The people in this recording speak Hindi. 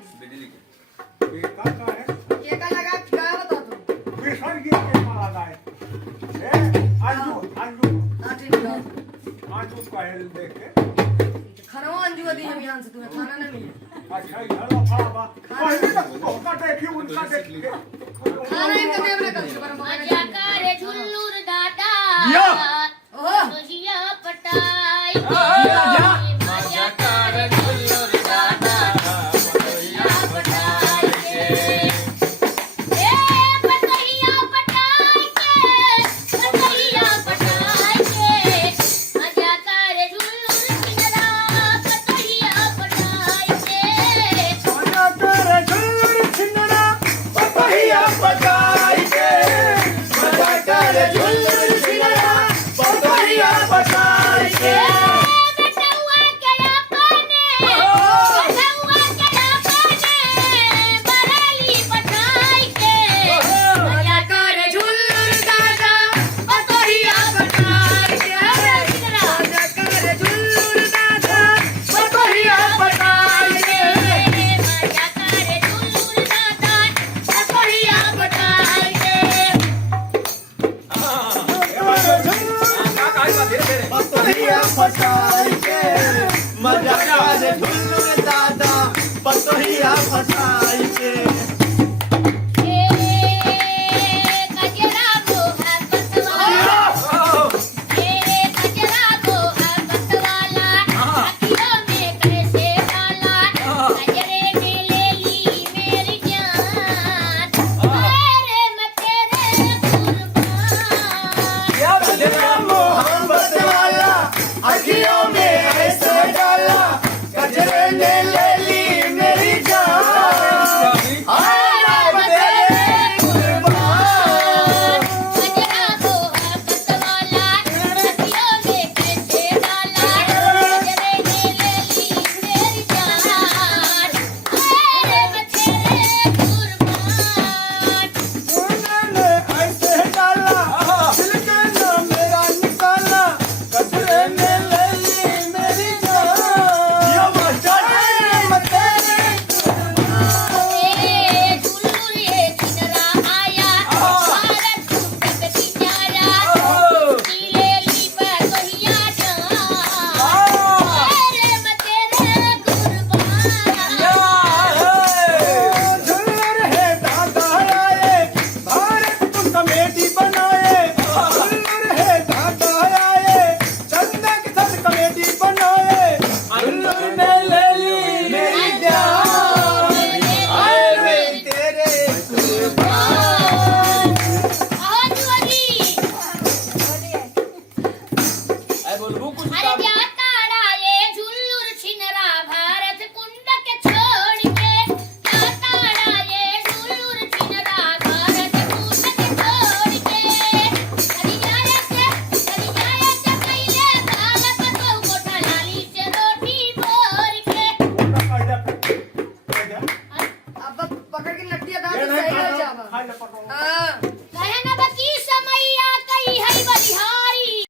की बिजली के केका का है केका लगा क्या बता तू बेसन की केका लगा है अंजू हां ठीक है अंजू का है देख के खरवा अंजू दी हम यहां से तुम्हें खाना नहीं मिले अच्छा ये फड़ा बा पहले तक उसका देखी उनका देख के खाना इनका देवरे कर से पर मजा करे झुल्लुर दादा या ओह तुझिया पटाई या मजा करे झुल्लुर दादा तुझिया पटाई ए पतैया पटाई के मजा करे झुल्लुर सिंगरा पतैया पटाई के मजा करे झुल्लुर छिंदड़ा पतहिया पटाई के मजा करे झुल्लुर छिंदड़ा पतहिया पटाई के बटुआ केला पाने बरली पटाई के मजा करे झुल्लुर दादा पतोहिया पटाई के मजा करे झुल्लुर दादा पतोहिया पटाई के मजा करे झुल्लुर दादा पतोहिया पटाई के पतहिया पटाई के मजा करे झुल्लुर दादा पतहिया पटाई के कजरा मोहर बतवाला कजरा मोहर बतवाला अखियों में कैसे डाला कजरे ने ले ली मेरी जान तेरे मैं तेरे कुर्बान मोहब्बत वाला अखियों में ऐसे डाला कजरे ने ले ली मेरी जान तेरे कुर्बान कजरा मोहर बतवाला अखियों में कैसे डाला कजरे ने ले ली मेरी जान तेरे मैं तेरे कुर्बान उन्होंने ऐसे डाला दिल के ना मेरा निकाला कजरे ने ले ली मेरी जान ये तेरे झुल्लुर ये चिनरा आया भारत जगत जाया ले ली पतोहिया जान तेरे मैं तेरे कुर्बान झुल्लुर है दादा आए भारत को कमेटी बनाए झुल्लुर है दादा आए चंदा के साथ कमेटी बनाए झुल्लुर ने ले ली मेरी जान आए वे तेरे अरे जाता डाले झुल्लुर छिनरा भारत कुंड के छोड़ के जाता डाले झुल्लुर छिनरा भारत कुंड के छोड़ के हरी जाए से कैले काला कतो गोठा लाली से रोटी भोर के अब पकड़ के नटिया दांत सही हो जावा खाई ले पकड़ो हां